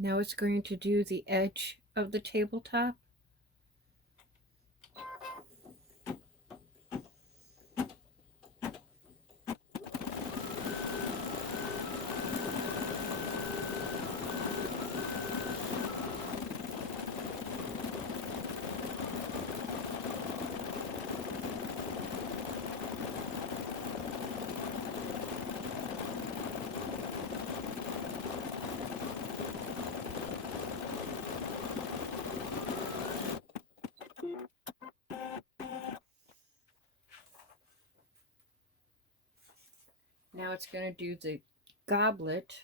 Now it's going to do the edge of the tabletop. Now it's going to do the goblet.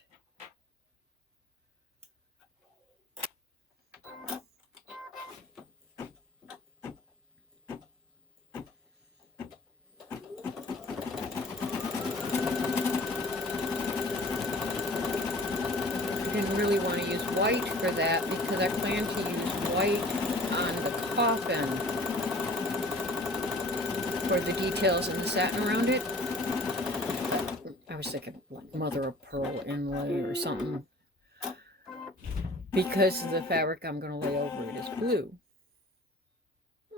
I didn't really want to use white for that because I plan to use white on the coffin for the details and the satin around it. I was thinking like mother of pearl inlay or something. Because the fabric I'm going to lay over it is blue.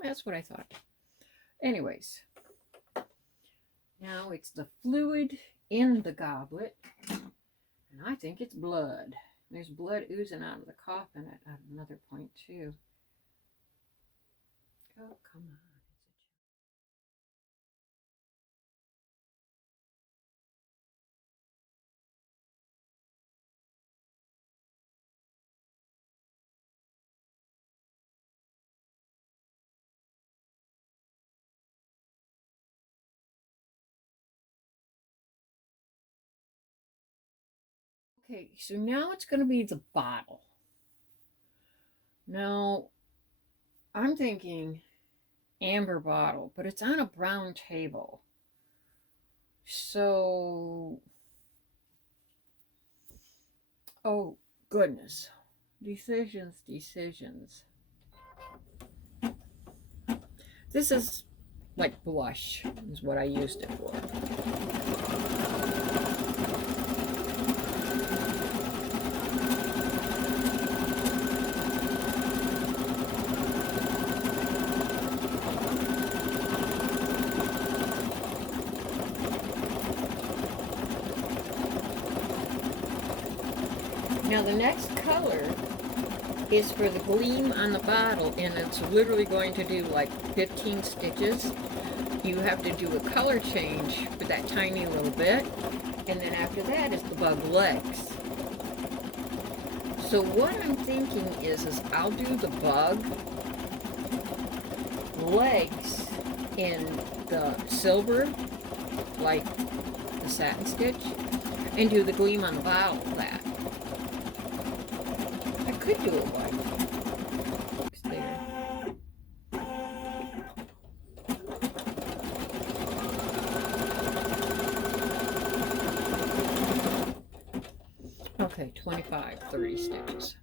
That's what I thought. Anyways, now it's the fluid in the goblet. And I think it's blood. There's blood oozing out of the coffin at another point too. Oh, come on. Okay, so now it's going to be the bottle. Now, I'm thinking amber bottle, but it's on a brown table. So, oh goodness. Decisions. This is like blush, is what I used it for. Now the next color is for the gleam on the bottle, and it's literally going to do like 15 stitches. You have to do a color change for that tiny little bit, and then after that is the bug legs. So what I'm thinking is I'll do the bug legs in the silver, like the satin stitch, and do the gleam on the bottle of that. I could do it white. There. Okay, 25, 30 stitches.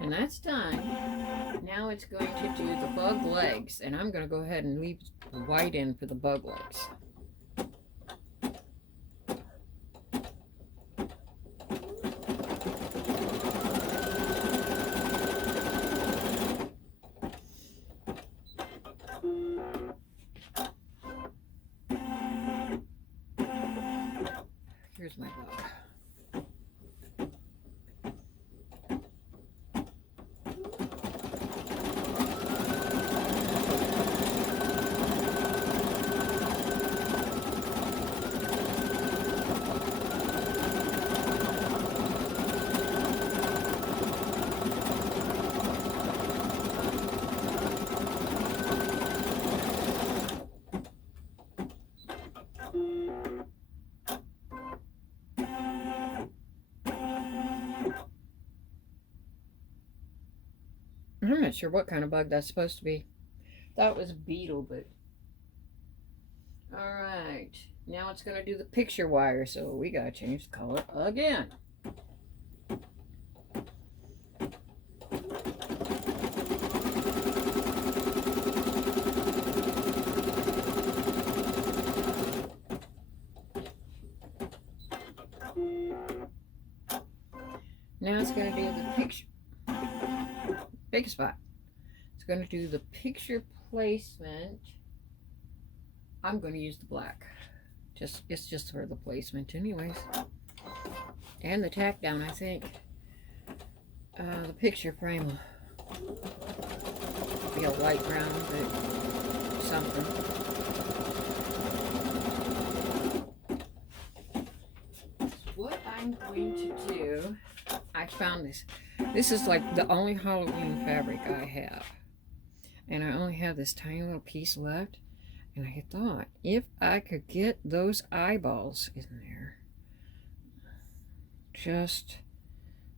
And that's done. Now it's going to do the bug legs, and I'm going to go ahead and leave the white in for the bug legs. Here's my bug. I'm not sure what kind of bug that's supposed to be. Thought it was a beetle, but... Alright, now it's going to do the picture wire, so we got to change the color again. Now it's going to do the picture. Big spot. It's going to do the picture placement. I'm going to use the black. It's just for the placement anyways. And the tack down, I think. The picture frame will be a light brown, but something. What I'm going to do, I found this. This is like the only Halloween fabric I have. And I only have this tiny little piece left. And I thought, if I could get those eyeballs in there, just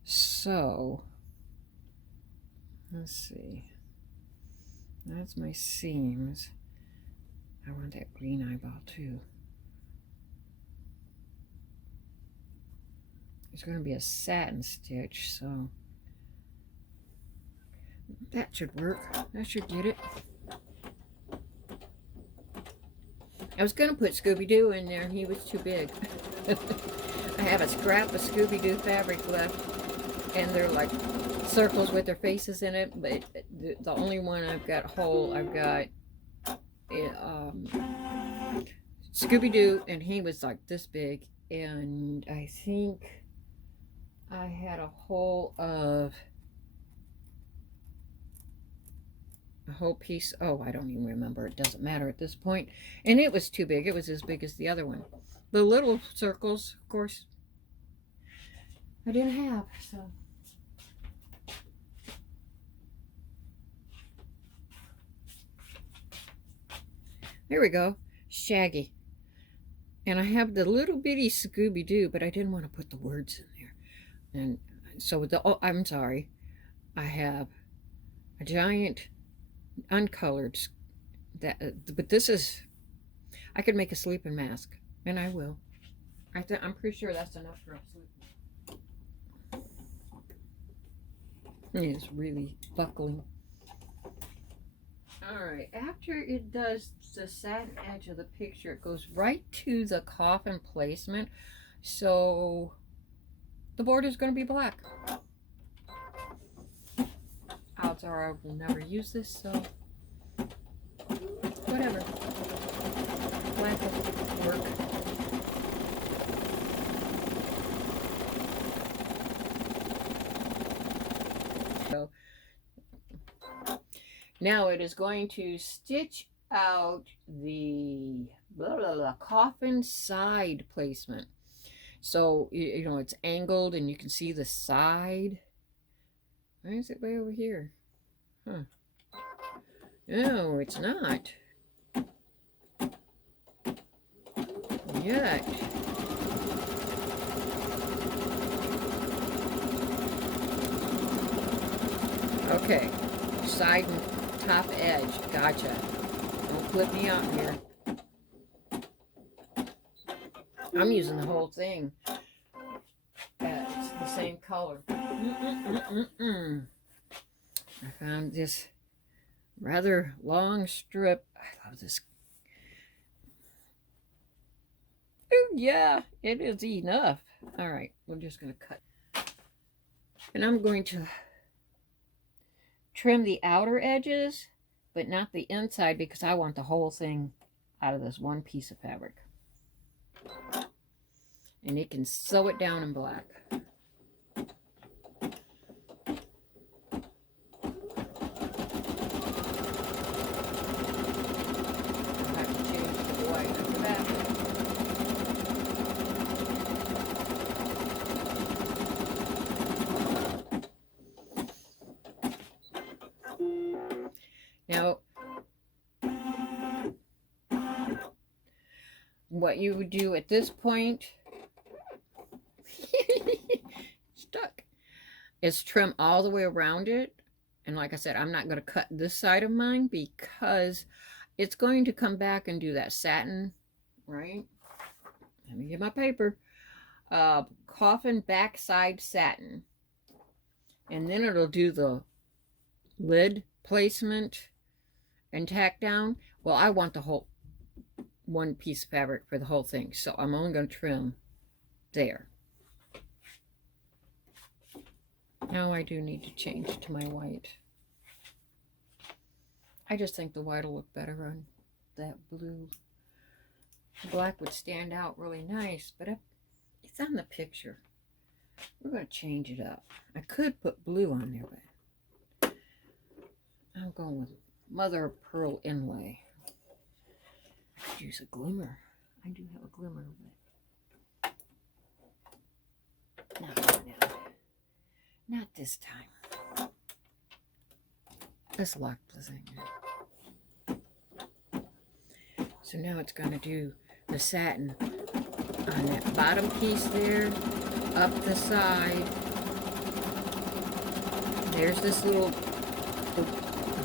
so. Let's see. That's my seams. I want that green eyeball too. It's going to be a satin stitch, so that should work. That should get it. I was going to put Scooby-Doo in there, and he was too big. I have a scrap of Scooby-Doo fabric left, and they're like circles with their faces in it, but the only one I've got whole, I've got Scooby-Doo, and he was like this big, and I think I had a whole piece. Oh, I don't even remember. It doesn't matter at this point. And it was too big. It was as big as the other one. The little circles, of course, I didn't have. So there we go. Shaggy. And I have the little bitty Scooby-Doo, but I didn't want to put the words in there. And so I'm sorry. I have a giant uncolored but this is, I could make a sleeping mask, and I will. I'm pretty sure that's enough for a sleeping. It is really buckling. Alright, after it does the satin edge of the picture, it goes right to the coffin placement, so the border is going to be black. Odds are I will never use this, so whatever. Black will work. So now it is going to stitch out the coffin side placement. So, you know, it's angled and you can see the side. Why is it way over here? Huh. No, it's not. Yet. Okay. Side and top edge. Gotcha. Don't flip me out here. I'm using the whole thing. It's the same color. I found this rather long strip. I love this. Oh, yeah, it is enough. All right, we're just going to cut. And I'm going to trim the outer edges, but not the inside, because I want the whole thing out of this one piece of fabric. And you can sew it down in black. Now, what you would do at this point, stuck, is trim all the way around it. And like I said, I'm not going to cut this side of mine because it's going to come back and do that satin, right? Let me get my paper. Coffin backside satin. And then it'll do the lid placement and tack down. Well, I want the whole one piece of fabric for the whole thing, so I'm only going to trim there. Now I do need to change to my white. I just think the white will look better on that blue. Black would stand out really nice, but it's on the picture. We're going to change it up. I could put blue on there, but I'm going with mother of pearl inlay. I could use a glimmer. I do have a glimmer, but not this time. Let's lock the thing. So now it's going to do the satin on that bottom piece there, up the side. There's this little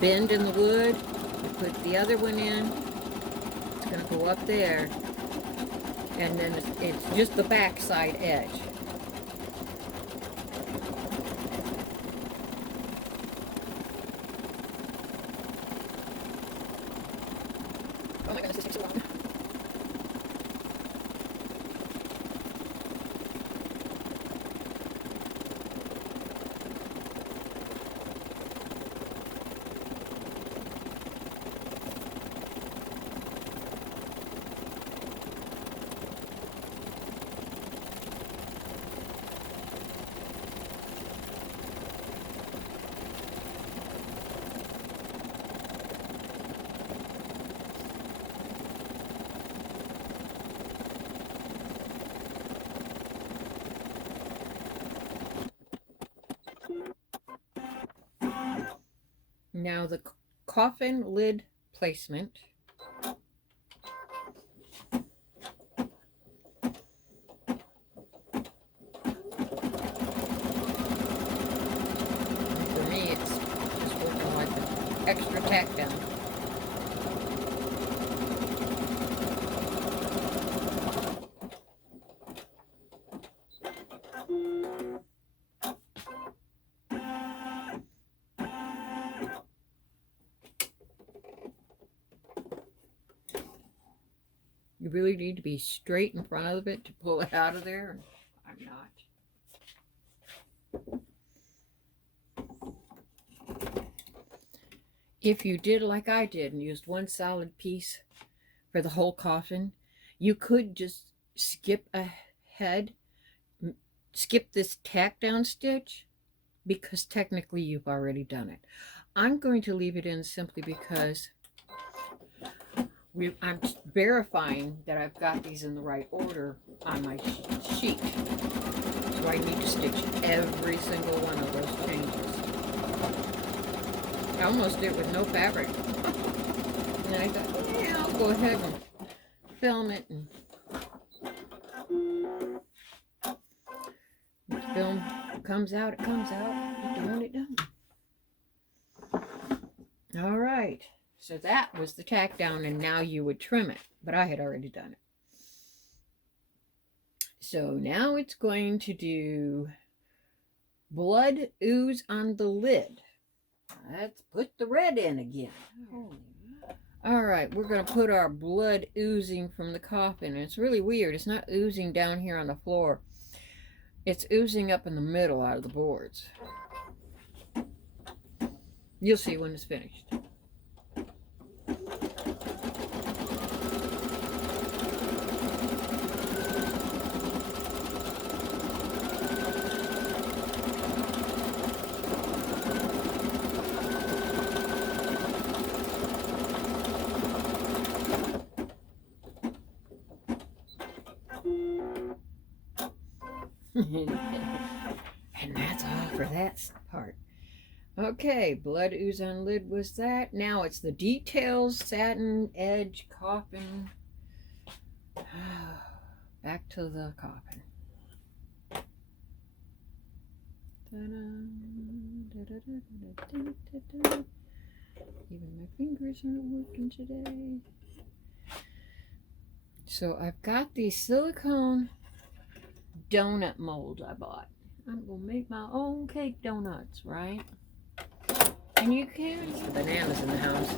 bend in the wood. You put the other one in. It's going to go up there. And then it's just the back side edge. Oh my goodness, this takes so long. Now the coffin lid placement. For me, it's just working like an extra tack down. You really need to be straight in front of it to pull it out of there. I'm not. If you did like I did and used one solid piece for the whole coffin, you could just skip ahead, skip this tack down stitch, because technically you've already done it. I'm going to leave it in simply because I'm verifying that I've got these in the right order on my sheet. So I need to stitch every single one of those changes. I almost did it with no fabric. And I thought, yeah, I'll go ahead and film it. And the film comes out, it comes out. Don't it don't. All right. So that was the tack down, and now you would trim it, but I had already done it. So now it's going to do blood ooze on the lid. Let's put the red in again. All right, we're going to put our blood oozing from the coffin. It's really weird. It's not oozing down here on the floor. It's oozing up in the middle out of the boards. You'll see when it's finished. And that's all for that part. Okay, blood ooze on lid was that. Now it's the details, satin, edge, coffin. Back to the coffin. Even my fingers aren't working today. So I've got the silicone donut mold I bought. I'm gonna make my own cake donuts, right? And you can use the bananas in the house,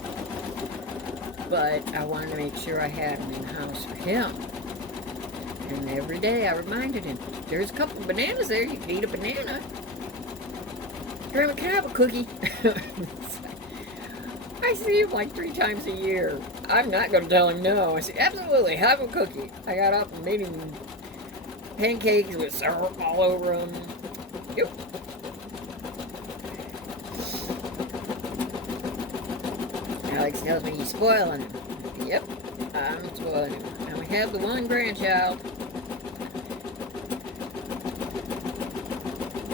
but I wanted to make sure I had them in the house for him. And every day I reminded him, there's a couple of bananas there, you can eat a banana. Grandma, can I have a cookie? I see him like 3 times a year. I'm not going to tell him no. I say, absolutely, have a cookie. I got up and made him pancakes with syrup all over them. Yep. Alex tells me he's spoiling him. Yep, I'm spoiling him. I have the one grandchild.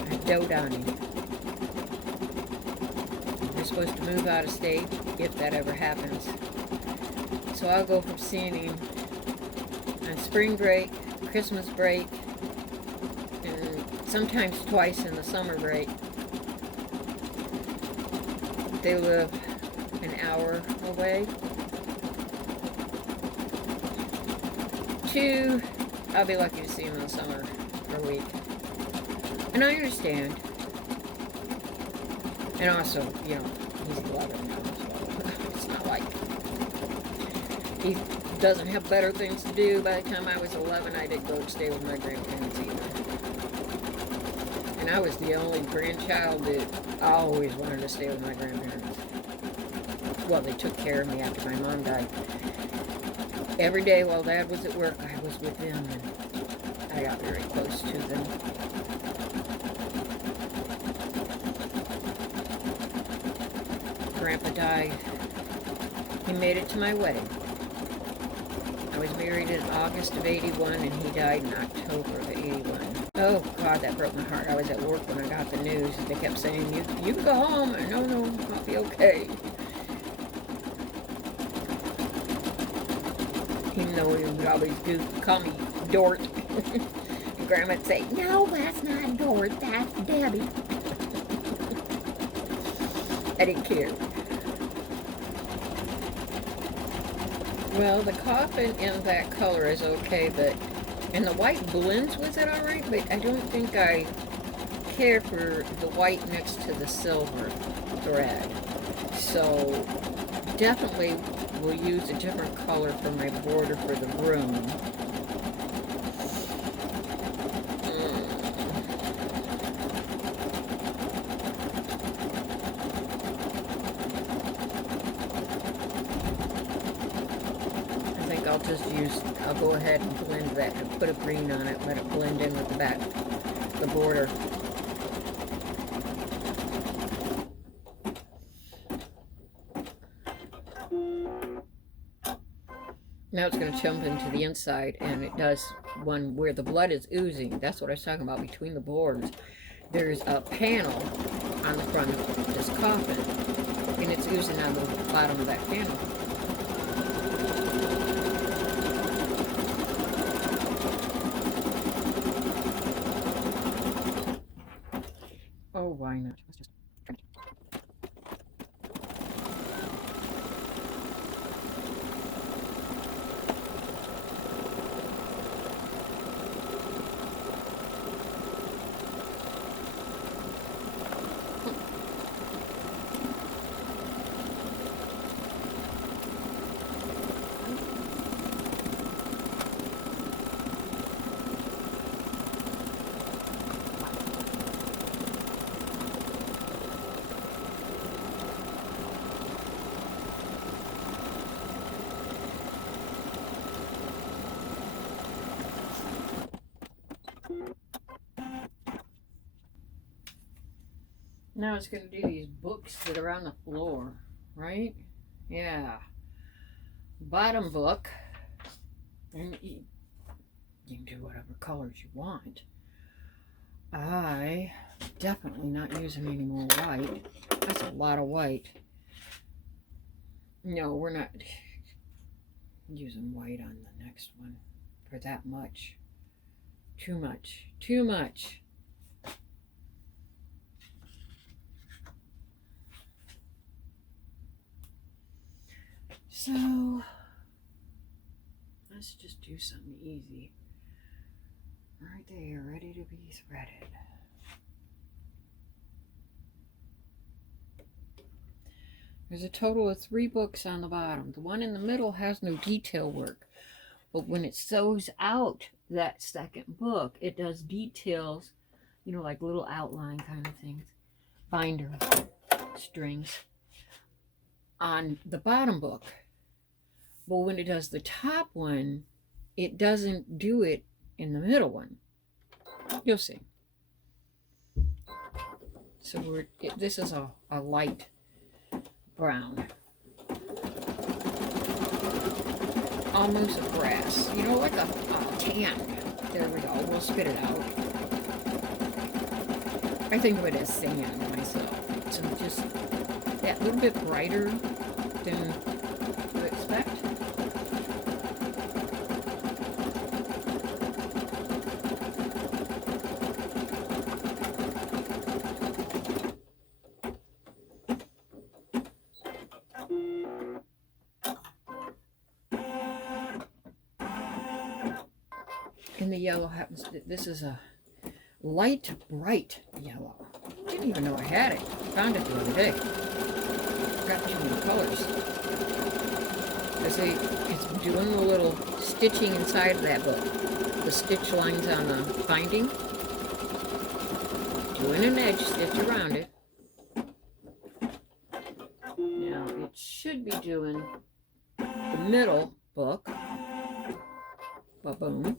I dote on him. We're supposed to move out of state if that ever happens. So I'll go from seeing him on spring break, Christmas break, and sometimes twice in the summer break. They live an hour away. 2, I'll be lucky to see him in the summer for a week. And I understand. And also, you know, he's 11 now, so it's not like he doesn't have better things to do. By the time I was 11, I didn't go to stay with my grandparents either. And I was the only grandchild that always wanted to stay with my grandparents. Well, they took care of me after my mom died. Every day while Dad was at work, I was with them, and I got very close to them. Grandpa died. He made it to my wedding. I was married in August of 81, and he died in October of 81. Oh, God, that broke my heart. I was at work when I got the news. They kept saying, you can go home. And no, I'll be okay. Even though he would always call me Dort. And Grandma would say, no, that's not Dort, that's Debbie. I didn't care. Well, the coffin in that color is okay, but... And the white blends with it alright, but I don't think I care for the white next to the silver thread. So, definitely will use a different color for my border for the room. I'll go ahead and blend that and put a green on it, let it blend in with the back, the border. Now it's going to jump into the inside, and it does one where the blood is oozing. That's what I was talking about between the boards. There's a panel on the front of this coffin, and it's oozing on the bottom of that panel. Oh, why not? Let's just try it. Now it's going to do these books that are on the floor, right? Yeah. Bottom book. And you can do whatever colors you want. I definitely not using any more white. That's a lot of white. No, we're not using white on the next one for that much. Too much. Too much. So, let's just do something easy. Right there, ready to be threaded. There's a total of 3 books on the bottom. The one in the middle has no detail work. But when it sews out that second book, it does details, you know, like little outline kind of things. binder strings on the bottom book. But when it does the top one, it doesn't do it in the middle one. You'll see. So this is a light brown. Almost a brass. You know, like a tan. There we go. We'll spit it out. I think of it as sand myself. It's just that little bit brighter than you expect. And the yellow happens, this is a light, bright yellow. Didn't even know I had it. Found it the other day. Got too many colors. It's doing the little stitching inside of that book. The stitch lines on the binding. Doing an edge stitch around it. Now it should be doing the middle book. Ba-boom.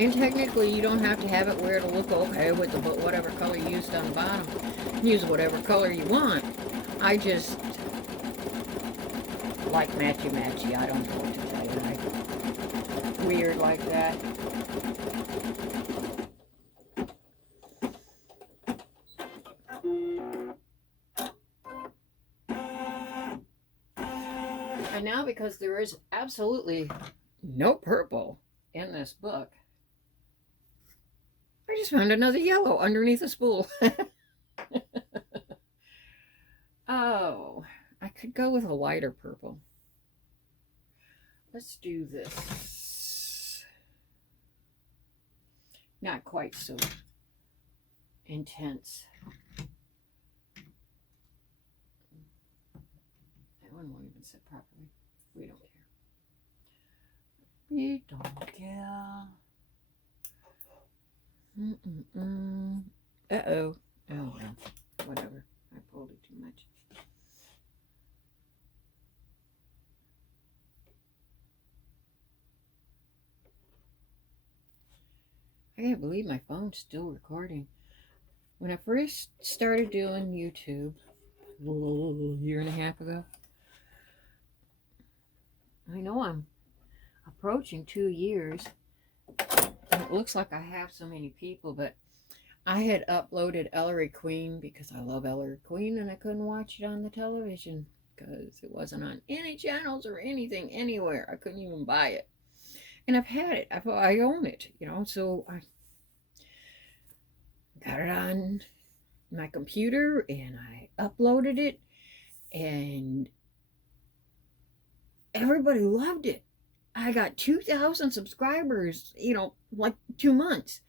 And technically, you don't have to have it where it'll look okay with the whatever color you used on the bottom. Use whatever color you want. I just like matchy-matchy. I don't know what to tell you. Weird like that. And now, because there is absolutely no purple in this book, I just found another yellow underneath the spool. Oh, I could go with a lighter purple. Let's do this. Not quite so intense. That one won't even sit properly. We don't care. We don't care. Uh-oh. Oh, well. Whatever. I pulled it too much. I can't believe my phone's still recording. When I first started doing YouTube, a year and a half ago, I know I'm approaching 2 years. And it looks like I have so many people, but I had uploaded Ellery Queen because I love Ellery Queen, and I couldn't watch it on the television because it wasn't on any channels or anything anywhere. I couldn't even buy it. And I've had it. I own it, you know, so I got it on my computer and I uploaded it, and everybody loved it. I got 2,000 subscribers, you know, like 2 months.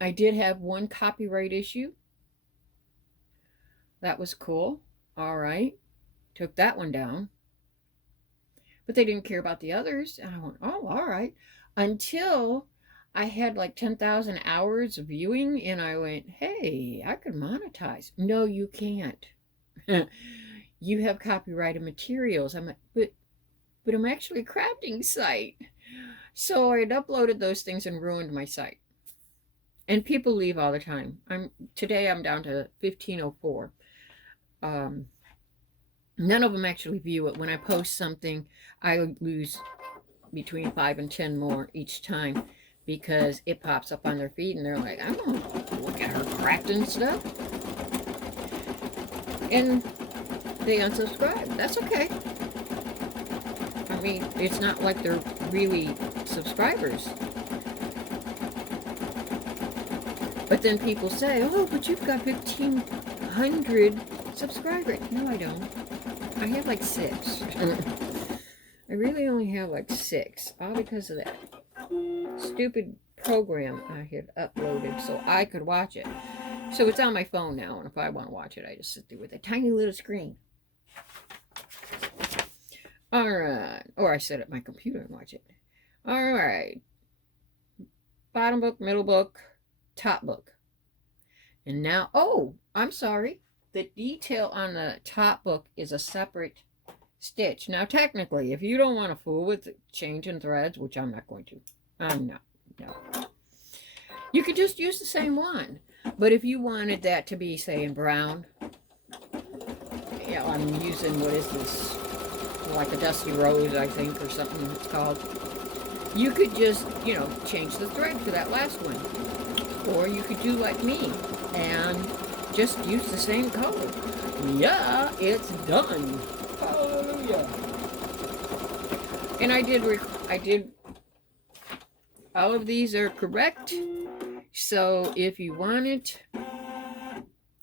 I did have one copyright issue. That was cool. All right. Took that one down. But they didn't care about the others. And I went, oh, all right. Until I had like 10,000 hours of viewing, and I went, hey, I could monetize. No, you can't. You have copyrighted materials. I'm like, but I'm actually a crafting site. So I had uploaded those things and ruined my site. And people leave all the time. Today I'm down to 1504. None of them actually view it. When I post something, I lose between 5 and 10 more each time because it pops up on their feed and they're like, I don't know, look at her crafting stuff. And they unsubscribe. That's okay. I mean, it's not like they're really subscribers. But then people say, oh, but you've got 1,500 subscribers. No, I don't. I have like 6. I really only have like 6. All because of that stupid program I had uploaded so I could watch it. So it's on my phone now, and if I want to watch it, I just sit there with a tiny little screen. All right. Or I set up my computer and watch it. All right. Bottom book, middle book, top book. And now, oh, I'm sorry. The detail on the top book is a separate stitch. Now, technically, if you don't want to fool with changing threads, which I'm not going to, no. You could just use the same one. But if you wanted that to be, say, in brown, yeah, I'm using, what is this? Like a dusty rose, I think, or something it's called. You could just, change the thread for that last one. Or you could do like me and just use the same color. Yeah, it's done. Hallelujah. And I did, all of these are correct. So if you want it,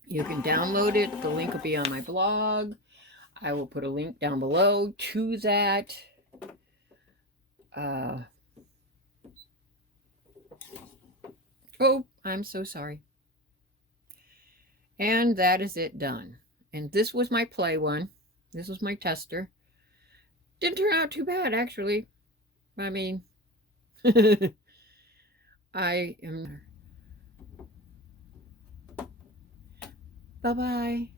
you can download it. The link will be on my blog. I will put a link down below to that. Oh, I'm so sorry. And that is it done. And this was my play one. This was my tester. Didn't turn out too bad, actually. I mean, I am... Bye-bye.